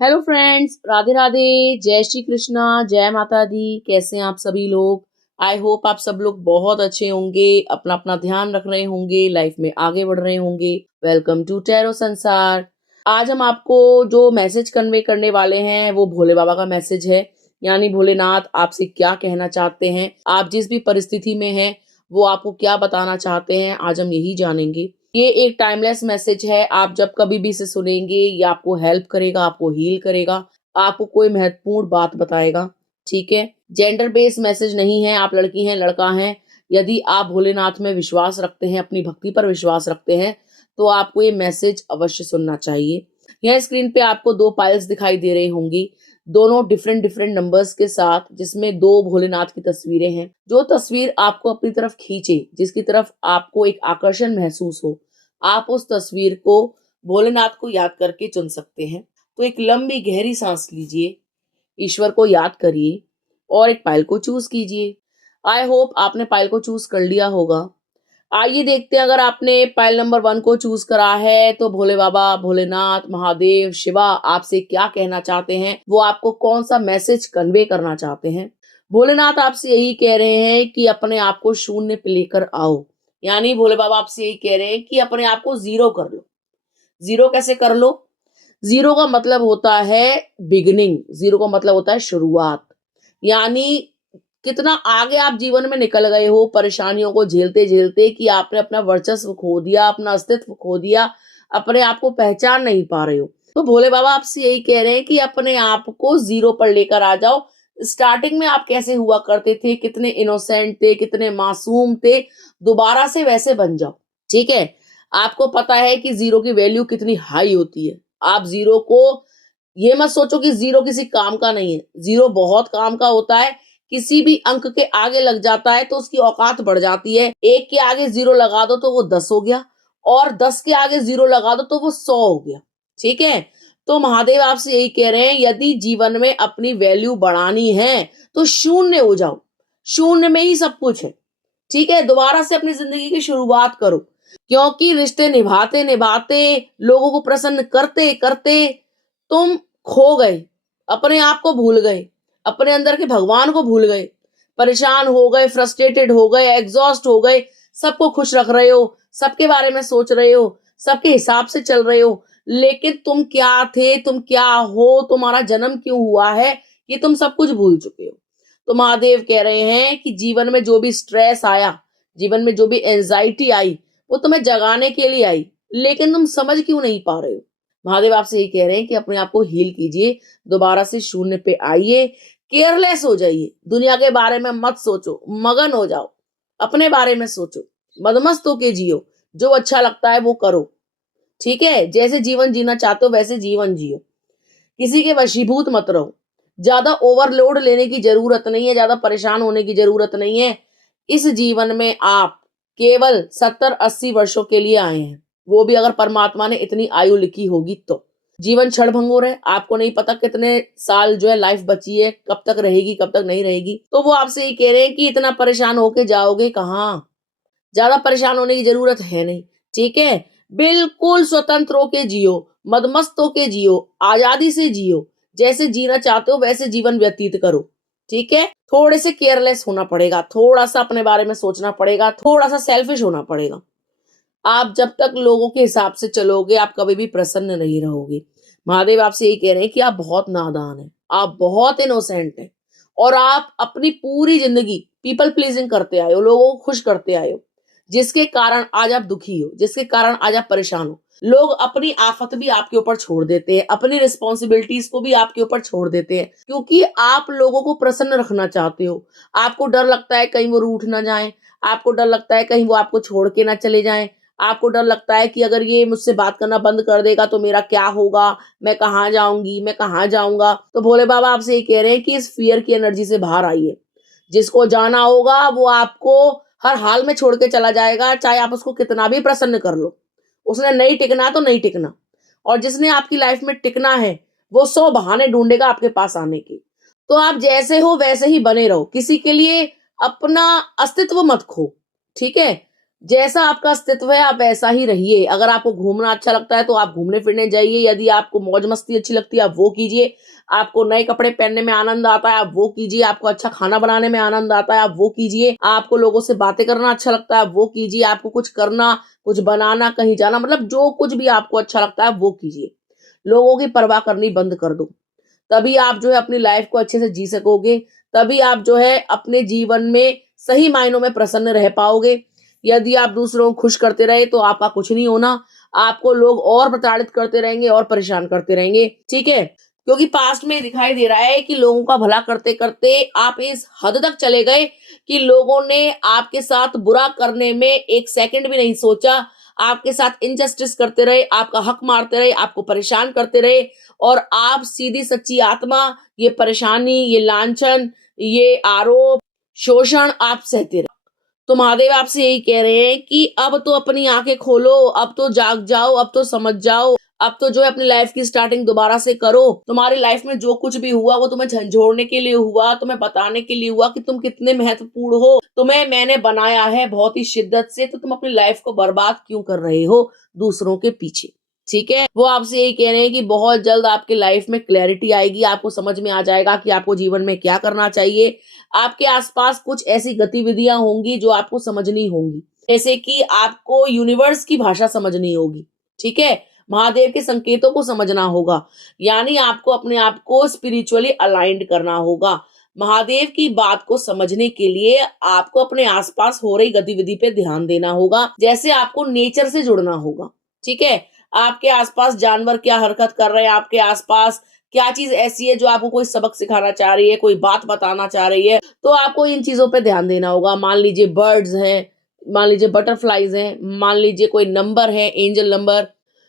Hello friends, Radhe Radhe. जय श्री कृष्णा, जय माता दी। कैसे हैं आप सभी लोग? आई होप आप सब लोग बहुत अच्छे होंगे, अपना अपना ध्यान रख रहे होंगे, लाइफ में आगे बढ़ रहे होंगे। वेलकम टू टैरो संसार। आज हम आपको जो मैसेज कन्वे करने वाले हैं वो भोले बाबा का मैसेज है। यानी भोलेनाथ आपसे क्या कहना चाहते हैं, आप जिस भी परिस्थिति में हैं वो आपको क्या बताना चाहते हैं, आज हम यही जानेंगे। ये एक टाइमलेस मैसेज है। आप जब कभी भी इसे सुनेंगे ये आपको हेल्प करेगा, आपको हील करेगा, आपको कोई महत्वपूर्ण बात बताएगा। ठीक है, जेंडर बेस्ड मैसेज नहीं है। आप लड़की हैं, लड़का हैं, यदि आप भोलेनाथ में विश्वास रखते हैं, अपनी भक्ति पर विश्वास रखते हैं, तो आपको ये मैसेज अवश्य सुनना चाहिए। यह स्क्रीन पे आपको दो पाइल्स दिखाई दे रही होंगी, दोनों डिफरेंट डिफरेंट नंबर्स के साथ, जिसमें दो भोलेनाथ की तस्वीरें हैं। जो तस्वीर आपको अपनी तरफ खींचे, जिसकी तरफ आपको एक आकर्षण महसूस हो, आप उस तस्वीर को भोलेनाथ को याद करके चुन सकते हैं। तो एक लंबी गहरी सांस लीजिए, ईश्वर को याद करिए और एक पाइल को चूज कीजिए। आई होप आपने पाइल को चूज कर लिया होगा। आइए देखते हैं, अगर आपने पाइल नंबर 1 को चूज करा है तो भोले बाबा, भोलेनाथ, महादेव, शिवा आपसे क्या कहना चाहते हैं, वो आपको कौन सा मैसेज कन्वे करना चाहते हैं। भोलेनाथ आपसे यही कह रहे हैं कि अपने आप को शून्य पे लेकर आओ। यानी भोले बाबा आपसे यही कह रहे हैं कि अपने आप को जीरो कर लो। जीरो कैसे कर लो? जीरो का मतलब होता है बिगिनिंग, जीरो का मतलब होता है शुरुआत। यानी कितना आगे आप जीवन में निकल गए हो, परेशानियों को झेलते झेलते, कि आपने अपना वर्चस्व खो दिया, अपना अस्तित्व खो दिया, अपने आप को पहचान नहीं पा रहे हो। तो भोले बाबा आपसे यही कह रहे हैं कि अपने आप को जीरो पर लेकर आ जाओ। स्टार्टिंग में आप कैसे हुआ करते थे, कितने इनोसेंट थे, कितने मासूम थे, दोबारा से वैसे बन जाओ। ठीक है, आपको पता है कि जीरो की वैल्यू कितनी हाई होती है। आप जीरो को ये मत सोचो कि जीरो किसी काम का नहीं है। जीरो बहुत काम का होता है। किसी भी अंक के आगे लग जाता है तो उसकी औकात बढ़ जाती है। 1 के आगे जीरो लगा दो तो वो 10 हो गया, और 10 के आगे जीरो लगा दो तो वो 100 हो गया। ठीक है, तो महादेव आपसे यही कह रहे हैं, यदि जीवन में अपनी वैल्यू बढ़ानी है तो शून्य हो जाओ। शून्य में ही सब कुछ है। ठीक है, दोबारा से अपनी जिंदगी की शुरुआत करो, क्योंकि रिश्ते निभाते निभाते, लोगों को प्रसन्न करते करते तुम खो गए, अपने आप को भूल गए, अपने अंदर के भगवान को भूल गए, परेशान हो गए, फ्रस्ट्रेटेड हो गए, एग्जॉस्ट हो गए। सबको खुश रख रहे हो, सबके बारे में सोच रहे हो, सबके हिसाब से चल रहे हो, लेकिन तुम क्या थे, तुम क्या हो, तुम्हारा जन्म क्यों हुआ है, ये तुम सब कुछ भूल चुके हो। तो महादेव कह रहे हैं कि जीवन में जो भी स्ट्रेस आया, जीवन में जो भी एंजाइटी आई, वो तुम्हें जगाने के लिए आई, लेकिन तुम समझ क्यों नहीं पा रहे हो। महादेव आपसे ये कह रहे हैं कि अपने आप को हील कीजिए, दोबारा से शून्य पे आइए, केयरलेस हो जाइए, दुनिया के बारे में मत सोचो, मगन हो जाओ, अपने बारे में सोचो, मदमस्त होके जियो, जो अच्छा लगता है वो करो। ठीक है, जैसे जीवन जीना चाहते हो वैसे जीवन जियो, किसी के वशीभूत मत रहो। ज्यादा ओवरलोड लेने की जरूरत नहीं है, ज्यादा परेशान होने की जरूरत नहीं है। इस जीवन में आप केवल 70-80 वर्षों के लिए आए हैं, वो भी अगर परमात्मा ने इतनी आयु लिखी होगी तो। जीवन क्षणभंगुर है, आपको नहीं पता कितने साल जो है लाइफ बची है, कब तक रहेगी कब तक नहीं रहेगी। तो वो आपसे ये कह रहे हैं कि इतना परेशान होके जाओगे कहाँ, ज्यादा परेशान होने की जरूरत है नहीं। ठीक है, बिल्कुल स्वतंत्र होके जियो, मदमस्त होके जियो, आजादी से जियो, जैसे जीना चाहते हो वैसे जीवन व्यतीत करो। ठीक है, थोड़े से केयरलेस होना पड़ेगा, थोड़ा सा अपने बारे में सोचना पड़ेगा, थोड़ा सा सेल्फिश होना पड़ेगा। आप जब तक लोगों के हिसाब से चलोगे आप कभी भी प्रसन्न नहीं रहोगे। महादेव आपसे यही कह रहे हैं कि आप बहुत नादान हैं, आप बहुत इनोसेंट हैं, और आप अपनी पूरी जिंदगी पीपल प्लीजिंग करते आए हो, लोगों को खुश करते आए हो, जिसके कारण आज आप दुखी हो, जिसके कारण आज आप परेशान हो। लोग अपनी आफत भी आपके ऊपर छोड़ देते हैं, अपनी रिस्पॉन्सिबिलिटीज को भी आपके ऊपर छोड़ देते हैं, क्योंकि आप लोगों को प्रसन्न रखना चाहते हो। आपको डर लगता है कहीं वो रूठ ना जाए, आपको डर लगता है कहीं वो आपको छोड़ के ना चले जाएं, आपको डर लगता है कि अगर ये मुझसे बात करना बंद कर देगा तो मेरा क्या होगा, मैं कहाँ जाऊंगी, मैं कहाँ जाऊंगा। तो भोले बाबा आपसे ये कह रहे हैं कि इस फियर की एनर्जी से बाहर आइए। जिसको जाना होगा वो आपको हर हाल में छोड़ के चला जाएगा, चाहे आप उसको कितना भी प्रसन्न कर लो। उसने नहीं टिकना तो नहीं टिकना, और जिसने आपकी लाइफ में टिकना है वो 100 बहाने ढूंढेगा आपके पास आने के। तो आप जैसे हो वैसे ही बने रहो, किसी के लिए अपना अस्तित्व मत खो। ठीक है, जैसा आपका अस्तित्व है आप वैसा ही रहिए। अगर आपको घूमना अच्छा लगता है तो आप घूमने फिरने जाइए, यदि आपको मौज मस्ती अच्छी लगती है आप वो कीजिए, आपको नए कपड़े पहनने में आनंद आता है आप वो कीजिए, आपको अच्छा खाना बनाने में आनंद आता है आप वो कीजिए, आपको लोगों से बातें करना अच्छा लगता है आप वो कीजिए, आपको कुछ करना, कुछ बनाना, कहीं जाना, मतलब जो कुछ भी आपको अच्छा लगता है वो कीजिए। लोगों की परवाह करनी बंद कर दो। तभी आप जो है अपनी लाइफ को अच्छे से जी सकोगे, तभी आप जो है अपने जीवन में सही मायनों में प्रसन्न रह पाओगे। यदि आप दूसरों को खुश करते रहे तो आपका कुछ नहीं होना, आपको लोग और प्रताड़ित करते रहेंगे और परेशान करते रहेंगे, ठीक है? क्योंकि पास्ट में दिखाई दे रहा है कि लोगों का भला करते-करते आप इस हद तक चले गए कि लोगों ने आपके साथ बुरा करने में 1 सेकंड भी नहीं सोचा, आपके साथ इनजस्टिस करते रहे, आपका हक मारते रहे, आपको परेशान करते रहे और आप सीधी सच्ची आत्मा ये परेशानी, ये लांछन, ये आरोप, शोषण आप सहते रहे। तो महादेव आपसे यही कह रहे हैं कि अब तो अपनी आंखें खोलो, अब तो जाग जाओ, अब तो समझ जाओ, अब तो जो है अपनी लाइफ की स्टार्टिंग दोबारा से करो। तुम्हारी लाइफ में जो कुछ भी हुआ वो तुम्हें झंझोड़ने के लिए हुआ, तुम्हें बताने के लिए हुआ कि तुम कितने महत्वपूर्ण हो, तुम्हें मैंने बनाया है बहुत ही शिद्दत से, तो तुम अपनी लाइफ को बर्बाद क्यों कर रहे हो दूसरों के पीछे, ठीक है? वो आपसे यही कह रहे हैं कि बहुत जल्द आपकी लाइफ में क्लैरिटी आएगी, आपको समझ में आ जाएगा कि आपको जीवन में क्या करना चाहिए। आपके आसपास कुछ ऐसी गतिविधियां होंगी जो आपको समझनी होंगी, जैसे कि आपको यूनिवर्स की भाषा समझनी होगी, ठीक है? महादेव के संकेतों को समझना होगा, यानी आपको अपने आप को स्पिरिचुअली अलाइंड करना होगा। महादेव की बात को समझने के लिए आपको अपने आसपास हो रही गतिविधि पे ध्यान देना होगा, जैसे आपको नेचर से जुड़ना होगा, ठीक है? आपके आसपास जानवर क्या हरकत कर रहे हैं, आपके आसपास क्या चीज ऐसी है जो आपको कोई सबक सिखाना चाह रही है, कोई बात बताना चाह रही है, तो आपको इन चीजों पे ध्यान देना होगा। मान लीजिए बर्ड्स हैं, मान लीजिए बटरफ्लाईज हैं, मान लीजिए कोई नंबर है, एंजल नंबर,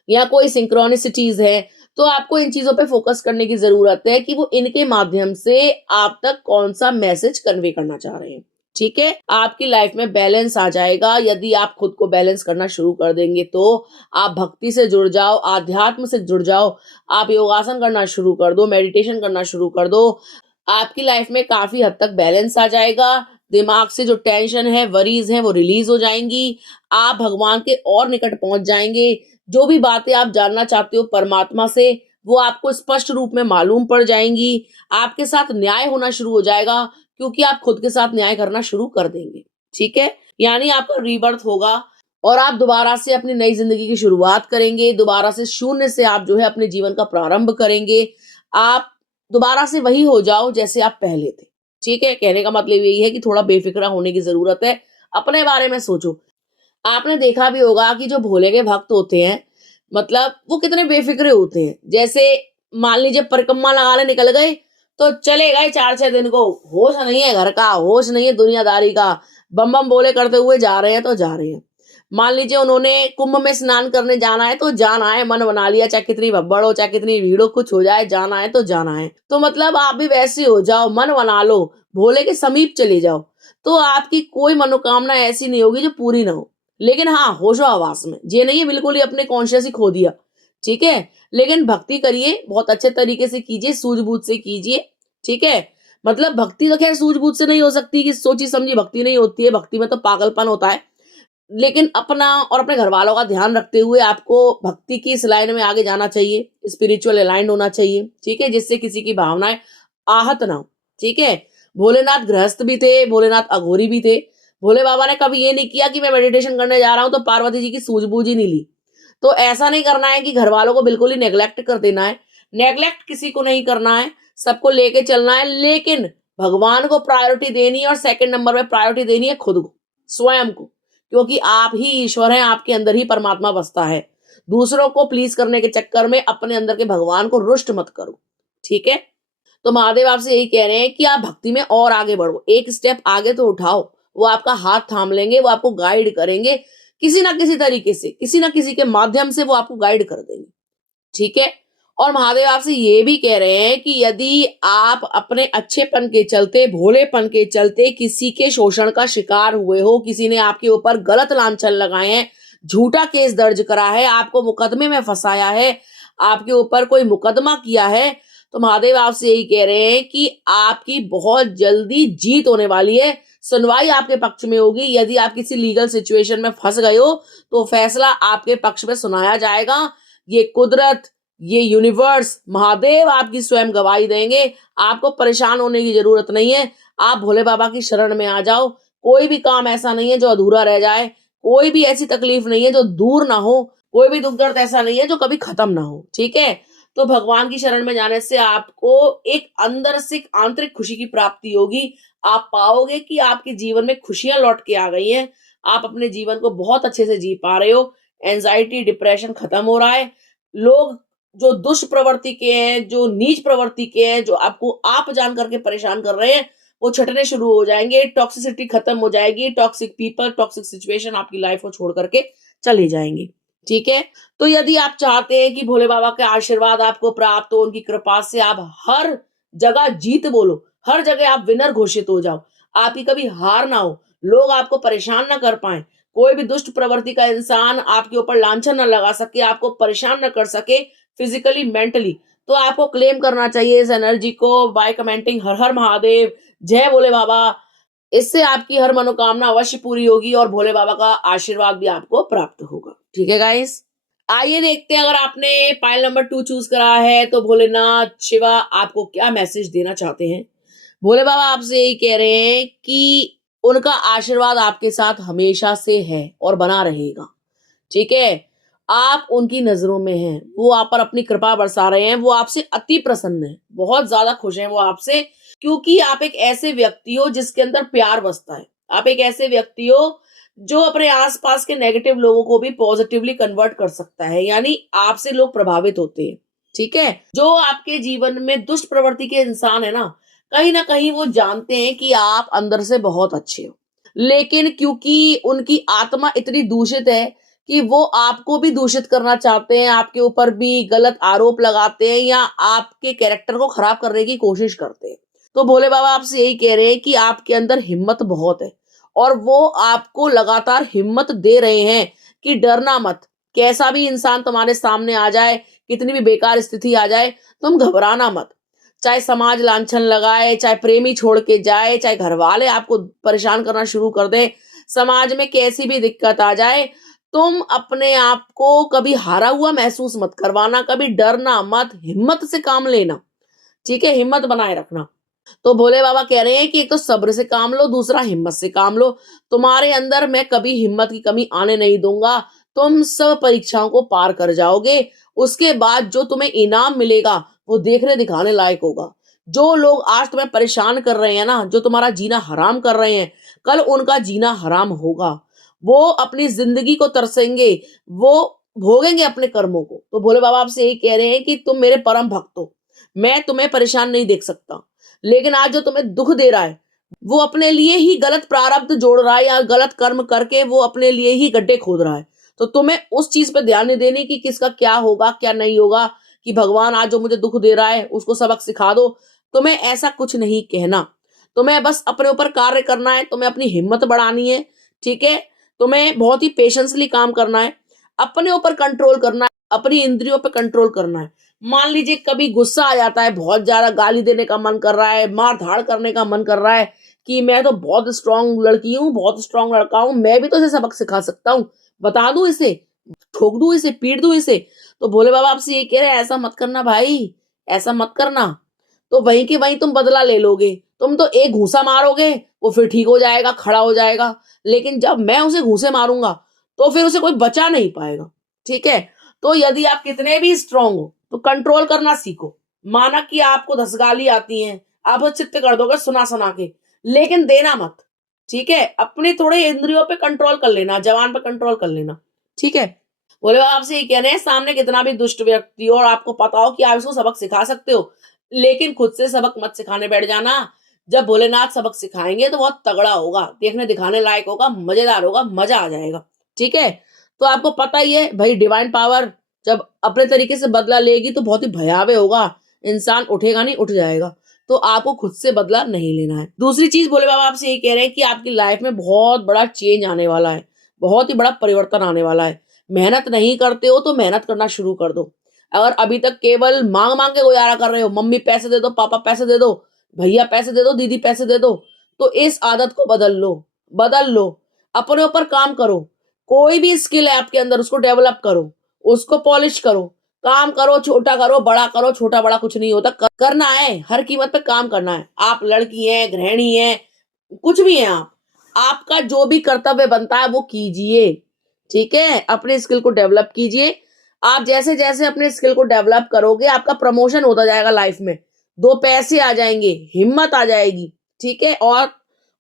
या कोई सिंक्रोनिसिटीज है, तो आपको इन चीजों पे फोकस करने की जरूरत है कि वो इनके माध्यम से आप तक कौन सा मैसेज कन्वे करना चाह रहे हैं, ठीक है? आपकी लाइफ में बैलेंस आ जाएगा यदि आप खुद को बैलेंस करना शुरू कर देंगे तो। आप भक्ति से जुड़ जाओ, आध्यात्म से जुड़ जाओ, आप योगासन करना शुरू कर दो, मेडिटेशन करना शुरू कर दो, आपकी लाइफ में काफी हद तक बैलेंस आ जाएगा। दिमाग से जो टेंशन है, वरीज है, वो रिलीज हो जाएंगी। आप भगवान के और निकट पहुंच जाएंगे। जो भी बातें आप जानना चाहते हो परमात्मा से वो आपको स्पष्ट रूप में मालूम पड़ जाएंगी। आपके साथ न्याय होना शुरू हो जाएगा क्योंकि आप खुद के साथ न्याय करना शुरू कर देंगे, ठीक है? यानी आपका रीबर्थ होगा और आप दोबारा से अपनी नई जिंदगी की शुरुआत करेंगे। दोबारा से शून्य से आप जो है अपने जीवन का प्रारंभ करेंगे। आप दोबारा से वही हो जाओ जैसे आप पहले थे, ठीक है? कहने का मतलब यही है कि थोड़ा बेफिक्रा होने की जरूरत है। अपने बारे में सोचो। आपने देखा भी होगा कि जो भोले के भक्त होते हैं, मतलब वो कितने बेफिक्रे होते हैं। जैसे मान लीजिए परिक्रमा लगाने निकल गए तो चले गए 4-6 दिन को, होश नहीं है घर का, होश नहीं है दुनियादारी का, बम बम बोले करते हुए जा रहे हैं तो जा रहे हैं। मान लीजिए उन्होंने कुंभ में स्नान करने जाना है तो जाना है, मन बना लिया, चाहे कितनी भब्बड़ हो, चाहे कितनी भीड़ हो, कुछ हो जाए, जाना है तो जाना है। तो मतलब आप भी वैसे हो जाओ, मन बना लो, भोले के समीप चले जाओ, तो आपकी कोई मनोकामना ऐसी नहीं होगी जो पूरी ना हो। लेकिन हाँ, होशो हवास में, ये नहीं है बिल्कुल ही अपने कॉन्शियस ही खो दिया, ठीक है? लेकिन भक्ति करिए, बहुत अच्छे तरीके से कीजिए, सूझबूझ से कीजिए, ठीक है? मतलब भक्ति तो खैर सूझबूझ से नहीं हो सकती, कि सोची समझी भक्ति नहीं होती है, भक्ति में तो पागलपन होता है। लेकिन अपना और अपने घर वालों का ध्यान रखते हुए आपको भक्ति की इस लाइन में आगे जाना चाहिए, स्पिरिचुअल अलाइंड होना चाहिए, ठीक है? जिससे किसी की भावनाएं आहत ना हो, ठीक है? भोलेनाथ गृहस्थ भी थे, भोलेनाथ अघोरी भी थे। भोले बाबा ने कभी ये नहीं किया कि मैं मेडिटेशन करने जा रहा हूं तो पार्वती जी की सूझबूझ ही नहीं ली। तो ऐसा नहीं करना है कि घर वालों को बिल्कुल ही नेग्लेक्ट कर देना है। नेग्लेक्ट किसी को नहीं करना है, सबको लेके चलना है, लेकिन भगवान को प्रायोरिटी देनी है और सेकंड नंबर में प्रायोरिटी देनी है खुद को, स्वयं को, क्योंकि आप ही ईश्वर हैं, आपके अंदर ही परमात्मा बसता है। दूसरों को प्लीज करने के चक्कर में अपने अंदर के भगवान को रुष्ट मत करो, ठीक है? तो महादेव आपसे यही कह रहे हैं कि आप भक्ति में और आगे बढ़ो, एक स्टेप आगे तो उठाओ। वो आपका हाथ थाम लेंगे, वो आपको गाइड करेंगे, किसी ना किसी तरीके से, किसी ना किसी के माध्यम से वो आपको गाइड कर देंगे, ठीक है? और महादेव आपसे ये भी कह रहे हैं कि यदि आप अपने अच्छेपन के चलते, भोलेपन के चलते किसी के शोषण का शिकार हुए हो, किसी ने आपके ऊपर गलत लांछन लगाए हैं, झूठा केस दर्ज करा है, आपको मुकदमे में फंसाया है, आपके ऊपर कोई मुकदमा किया है, तो महादेव आपसे यही कह रहे हैं कि आपकी बहुत जल्दी जीत होने वाली है, सुनवाई आपके पक्ष में होगी। यदि आप किसी लीगल सिचुएशन में फंस गए हो तो फैसला आपके पक्ष में सुनाया जाएगा। ये कुदरत, ये यूनिवर्स, महादेव आपकी स्वयं गवाही देंगे। आपको परेशान होने की जरूरत नहीं है। आप भोले बाबा की शरण में आ जाओ। कोई भी काम ऐसा नहीं है जो अधूरा रह जाए, कोई भी ऐसी तकलीफ नहीं है जो दूर ना हो, कोई भी दुख दर्द ऐसा नहीं है जो कभी खत्म ना हो। ठीक है, तो भगवान की शरण में जाने से आपको एक अंदर से एक आंतरिक खुशी की प्राप्ति होगी। आप पाओगे कि आपके जीवन में खुशियां लौट के आ गई हैं। आप अपने जीवन को बहुत अच्छे से जी पा रहे हो। एंजाइटी, डिप्रेशन खत्म हो रहा है। लोग जो दुष्प्रवृत्ति के हैं, जो नीच प्रवृत्ति के हैं, जो आपको आप जान करके परेशान कर रहे हैं, वो छटने शुरू हो जाएंगे। टॉक्सिसिटी खत्म हो जाएगी। टॉक्सिक पीपल, टॉक्सिक सिचुएशन आपकी लाइफ को छोड़ करके चले जाएंगे। ठीक है, तो यदि आप चाहते हैं कि भोले बाबा के आशीर्वाद आपको प्राप्त हो, उनकी कृपा से आप हर जगह जीत बोलो, हर जगह आप विनर घोषित हो जाओ, आपकी कभी हार ना हो, लोग आपको परेशान ना कर पाए, कोई भी दुष्ट प्रवृत्ति का इंसान आपके ऊपर लांछन न लगा सके, आपको परेशान न कर सके फिजिकली, मेंटली, तो आपको क्लेम करना चाहिए इस एनर्जी को बाय कमेंटिंग हर हर महादेव, जय भोले बाबा। इससे आपकी हर मनोकामना अवश्य पूरी होगी और भोले बाबा का आशीर्वाद भी आपको प्राप्त होगा। ठीक है गाइस, आइए देखते हैं, अगर आपने पाइल नंबर 2 चूज करा है तो भोलेनाथ शिवा आपको क्या मैसेज देना चाहते हैं। भोले बाबा आपसे यही कह रहे हैं कि उनका आशीर्वाद आपके साथ हमेशा से है और बना रहेगा। ठीक है, आप उनकी नजरों में हैं, वो आप पर अपनी कृपा बरसा रहे हैं, वो आपसे अति प्रसन्न है, बहुत ज्यादा खुश हैं वो आपसे, क्योंकि आप एक ऐसे व्यक्ति हो जिसके अंदर प्यार बसता है। आप एक ऐसे व्यक्ति हो जो अपने आसपास के नेगेटिव लोगों को भी पॉजिटिवली कन्वर्ट कर सकता है, यानी आपसे लोग प्रभावित होते हैं। ठीक है, जो आपके जीवन में दुष्ट प्रवृत्ति के इंसान है ना कहीं वो जानते हैं कि आप अंदर से बहुत अच्छे हो, लेकिन क्योंकि उनकी आत्मा इतनी दूषित है कि वो आपको भी दूषित करना चाहते हैं, आपके ऊपर भी गलत आरोप लगाते हैं या आपके कैरेक्टर को खराब करने की कोशिश करते हैं। तो भोले बाबा आपसे यही कह रहे हैं कि आपके अंदर हिम्मत बहुत है और वो आपको लगातार हिम्मत दे रहे हैं कि डरना मत। कैसा भी इंसान तुम्हारे सामने आ जाए, कितनी भी बेकार स्थिति आ जाए, तुम घबराना मत। चाहे समाज लांछन लगाए, चाहे प्रेमी छोड़ के जाए, चाहे घर वाले आपको परेशान करना शुरू कर दे, समाज में कैसी भी दिक्कत आ जाए, तुम अपने आप को कभी हारा हुआ महसूस मत करवाना, कभी डरना मत, हिम्मत से काम लेना। ठीक है, हिम्मत बनाए रखना। तो भोले बाबा कह रहे हैं कि एक तो सब्र से काम लो, दूसरा हिम्मत से काम लो। तुम्हारे अंदर मैं कभी हिम्मत की कमी आने नहीं दूंगा। तुम सब परीक्षाओं को पार कर जाओगे। उसके बाद जो तुम्हें इनाम मिलेगा वो देखने दिखाने लायक होगा। जो लोग आज तुम्हें परेशान कर रहे हैं ना, जो तुम्हारा जीना हराम कर रहे हैं, कल उनका जीना हराम होगा। वो अपनी जिंदगी को तरसेंगे, वो भोगेंगे अपने कर्मों को। तो भोले बाबा आपसे यही कह रहे हैं कि तुम मेरे परम भक्त हो, मैं तुम्हें परेशान नहीं देख सकता, लेकिन आज जो तुम्हें दुख दे रहा है वो अपने लिए ही गलत प्रारब्ध जोड़ रहा है या गलत कर्म करके वो अपने लिए ही गड्ढे खोद रहा है। तो तुम्हें उस चीज पे ध्यान नहीं देने की किसका क्या होगा क्या नहीं होगा, कि भगवान आज जो मुझे दुख दे रहा है उसको सबक सिखा दो। तुम्हें ऐसा कुछ नहीं कहना। तुम्हें बस अपने ऊपर कार्य करना है, तुम्हें अपनी हिम्मत बढ़ानी है। ठीक है, तुम्हें बहुत ही पेशेंसली काम करना है, अपने ऊपर कंट्रोल करना है, अपनी इंद्रियों पे कंट्रोल करना है। मान लीजिए कभी गुस्सा आ जाता है, बहुत ज्यादा गाली देने का मन कर रहा है, मार धाड़ करने का मन कर रहा है कि मैं तो बहुत स्ट्रांग लड़की हूँ, बहुत स्ट्रांग लड़का हूँ, मैं भी तो इसे सबक सिखा सकता हूँ, बता दूं इसे, ठोक दूं इसे, पीट दूं इसे। तो भोले बाबा आपसे ये कह रहे हैं ऐसा मत करना भाई, ऐसा मत करना। तो वहीं के वहीं तुम बदला ले लोगे। तुम तो एक घूंसा मारोगे वो फिर ठीक हो जाएगा, खड़ा हो जाएगा, लेकिन जब मैं उसे घूंसे मारूंगा तो फिर उसे कोई बचा नहीं पाएगा। ठीक है, तो यदि आप कितने भी स्ट्रांग हो तो कंट्रोल करना सीखो। माना कि आपको 10 गाली आती हैं, आप वो चित्त कर दोगे सुना सुना के, लेकिन देना मत। ठीक है, अपने थोड़े इंद्रियों पे कंट्रोल कर लेना, जवान पे कंट्रोल कर लेना। ठीक है, बोले बाबा आपसे ये कह रहे हैं सामने कितना भी दुष्ट व्यक्ति हो और आपको पता हो कि आप इसको सबक सिखा सकते हो, लेकिन खुद से सबक मत सिखाने बैठ जाना। जब भोलेनाथ सबक सिखाएंगे तो बहुत तगड़ा होगा, देखने दिखाने लायक होगा, मजेदार होगा, मजा आ जाएगा। ठीक है, तो आपको पता ही है भाई, डिवाइन पावर जब अपने तरीके से बदला लेगी तो बहुत ही भयावह होगा, इंसान उठेगा नहीं, उठ जाएगा। तो आपको खुद से बदला नहीं लेना है। दूसरी चीज भोले बाबा आपसे यही कह रहे हैं कि आपकी लाइफ में बहुत बड़ा चेंज आने वाला है, बहुत ही बड़ा परिवर्तन आने वाला है। मेहनत नहीं करते हो तो मेहनत करना शुरू कर दो। अगर अभी तक केवल मांग मांग के गुजारा कर रहे हो, मम्मी पैसे दे दो, पापा पैसे दे दो, भैया पैसे दे दो, दीदी पैसे दे दो, तो इस आदत को बदल लो, अपने ऊपर काम करो। कोई भी स्किल है आपके अंदर, उसको डेवलप करो, उसको पॉलिश करो, काम करो, छोटा करो, बड़ा करो, छोटा बड़ा कुछ नहीं होता, करना है, हर कीमत पे काम करना है। आप लड़की हैं, गृहिणी हैं, कुछ भी हैं आप, आपका जो भी कर्तव्य बनता है वो कीजिए, ठीक है? अपने स्किल को डेवलप कीजिए। आप जैसे जैसे अपने स्किल को डेवलप करोगे, आपका प्रमोशन होता जाएगा लाइफ में, दो पैसे आ जाएंगे, हिम्मत आ जाएगी, ठीक है?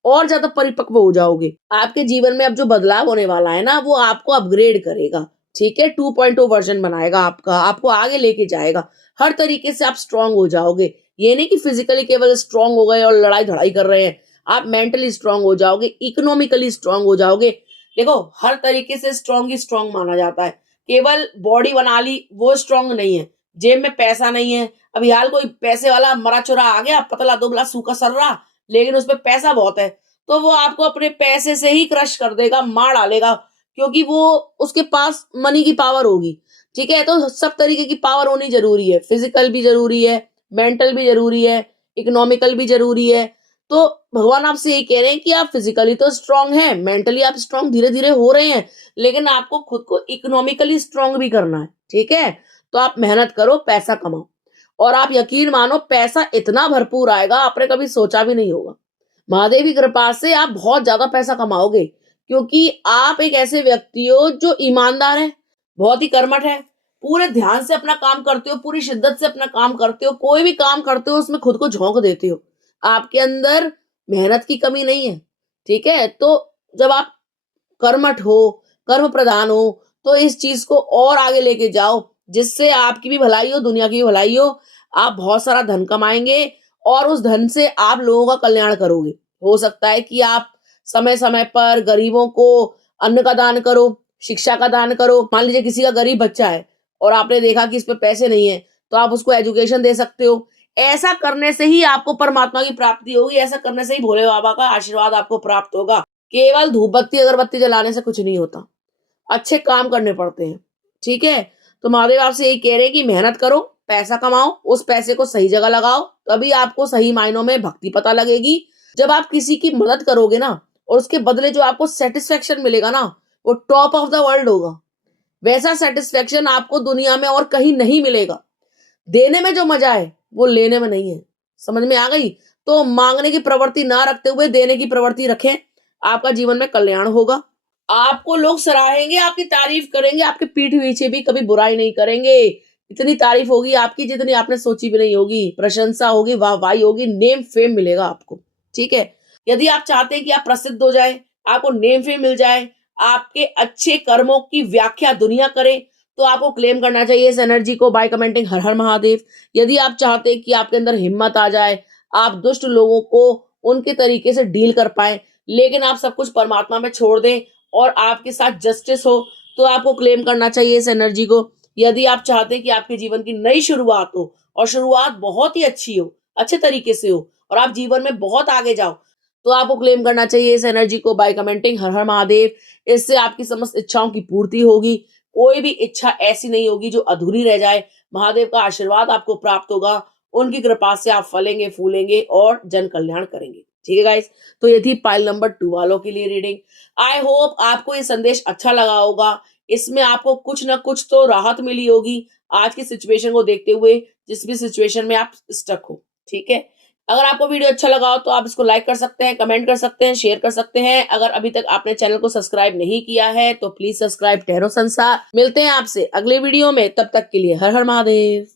और ज्यादा परिपक्व हो जाओगे। आपके जीवन में अब जो बदलाव होने वाला है ना, वो आपको अपग्रेड करेगा, ठीक है? 2.0 वर्जन बनाएगा आपका, आपको आगे लेके जाएगा। हर तरीके से आप स्ट्रांग हो जाओगे। ये नहीं कि फिजिकली केवल स्ट्रांग हो गए और लड़ाई धड़ाई कर रहे हैं, आप मेंटली स्ट्रांग हो जाओगे, इकोनॉमिकली स्ट्रांग हो जाओगे। देखो, हर तरीके से स्ट्रांग ही स्ट्रांग माना जाता है। केवल बॉडी बना ली वो स्ट्रांग नहीं है। जेब में पैसा नहीं है, अभी हाल कोई पैसे वाला मरा चुरा आ गया, पतला दुबला सूखा सर्रा, लेकिन उसपे पैसा बहुत है, तो वो आपको अपने पैसे से ही क्रश कर देगा, मार डालेगा, क्योंकि वो उसके पास मनी की पावर होगी, ठीक है? तो सब तरीके की पावर होनी जरूरी है, फिजिकल भी जरूरी है, मेंटल भी जरूरी है, इकोनॉमिकल भी जरूरी है। तो भगवान आपसे ये कह रहे हैं कि आप फिजिकली तो स्ट्रांग हैं, मेंटली आप स्ट्रांग धीरे धीरे हो रहे हैं, लेकिन आपको खुद को इकोनॉमिकली स्ट्रांग भी करना है, ठीक है? तो आप मेहनत करो, पैसा कमाओ, और आप यकीन मानो पैसा इतना भरपूर आएगा, आपने कभी सोचा भी नहीं होगा। महादेव की कृपा से आप बहुत ज्यादा पैसा कमाओगे, क्योंकि आप एक ऐसे व्यक्ति हो जो ईमानदार है, बहुत ही कर्मठ है, पूरे ध्यान से अपना काम करते हो, पूरी शिद्दत से अपना काम करते हो, कोई भी काम करते हो उसमें खुद को झोंक देते हो, आपके अंदर मेहनत की कमी नहीं है, ठीक है? तो जब आप कर्मठ हो, कर्म प्रधान हो, तो इस चीज को और आगे लेके जाओ, जिससे आपकी भी भलाई हो, दुनिया की भी भलाई हो। आप बहुत सारा धन कमाएंगे और उस धन से आप लोगों का कल्याण करोगे। हो सकता है कि आप समय समय पर गरीबों को अन्न का दान करो, शिक्षा का दान करो। मान लीजिए किसी का गरीब बच्चा है और आपने देखा कि इस पे पैसे नहीं है, तो आप उसको एजुकेशन दे सकते हो। ऐसा करने से ही आपको परमात्मा की प्राप्ति होगी, ऐसा करने से ही भोले बाबा का आशीर्वाद आपको प्राप्त होगा। केवल धूप बत्ती अगरबत्ती जलाने से कुछ नहीं होता, अच्छे काम करने पड़ते हैं, ठीक है? तो महादेव आपसे यही कह रहे हैं कि मेहनत करो, पैसा कमाओ, उस पैसे को सही जगह लगाओ, तभी आपको सही मायनों में भक्ति पता लगेगी। जब आप किसी की मदद करोगे ना, और उसके बदले जो आपको सेटिस्फेक्शन मिलेगा ना, वो टॉप ऑफ द वर्ल्ड होगा। वैसा सेटिस्फेक्शन आपको दुनिया में और कहीं नहीं मिलेगा। देने में जो मजा है वो लेने में नहीं है। समझ में आ गई? तो मांगने की प्रवृत्ति ना रखते हुए देने की प्रवृत्ति रखें, आपका जीवन में कल्याण होगा। आपको लोग सराहेंगे, आपकी तारीफ करेंगे, आपके पीठ पीछे भी कभी बुराई नहीं करेंगे। इतनी तारीफ होगी आपकी जितनी आपने सोची भी नहीं होगी, प्रशंसा होगी, वाहवाही होगी, नेम फेम मिलेगा आपको, ठीक है? यदि आप चाहते हैं कि आप प्रसिद्ध हो जाए, आपको नेम फेम मिल जाए, आपके अच्छे कर्मों की व्याख्या दुनिया करे, तो आपको क्लेम करना चाहिए इस एनर्जी को बाय कमेंटिंग हर हर महादेव। यदि आप चाहते हैं कि आपके अंदर हिम्मत आ जाए, आप दुष्ट लोगों को उनके तरीके से डील कर पाए, लेकिन आप सब कुछ परमात्मा में छोड़ दें और आपके साथ जस्टिस हो, तो आपको क्लेम करना चाहिए इस एनर्जी को। यदि आप चाहते हैं कि आपके जीवन की नई शुरुआत हो, और शुरुआत बहुत ही अच्छी हो, अच्छे तरीके से हो, और आप जीवन में बहुत आगे जाओ, तो आपको क्लेम करना चाहिए इस एनर्जी को बाय कमेंटिंग हर हर महादेव। इससे आपकी समस्त इच्छाओं की पूर्ति होगी, कोई भी इच्छा ऐसी नहीं होगी जो अधूरी रह जाए। महादेव का आशीर्वाद आपको प्राप्त होगा, उनकी कृपा से आप फलेंगे, फूलेंगे और जन कल्याण करेंगे, ठीक है गाइस? तो ये थी पाइल नंबर 2 वालों के लिए रीडिंग। आई होप आपको ये संदेश अच्छा लगा होगा, इसमें आपको कुछ ना कुछ तो राहत मिली होगी आज की सिचुएशन को देखते हुए, जिस भी सिचुएशन में आप स्टक हो, ठीक है? अगर आपको वीडियो अच्छा लगा हो तो आप इसको लाइक कर सकते हैं, कमेंट कर सकते हैं, शेयर कर सकते हैं। अगर अभी तक आपने चैनल को सब्सक्राइब नहीं किया है तो प्लीज सब्सक्राइब टैरो संसार। मिलते हैं आपसे अगले वीडियो में, तब तक के लिए हर हर महादेव।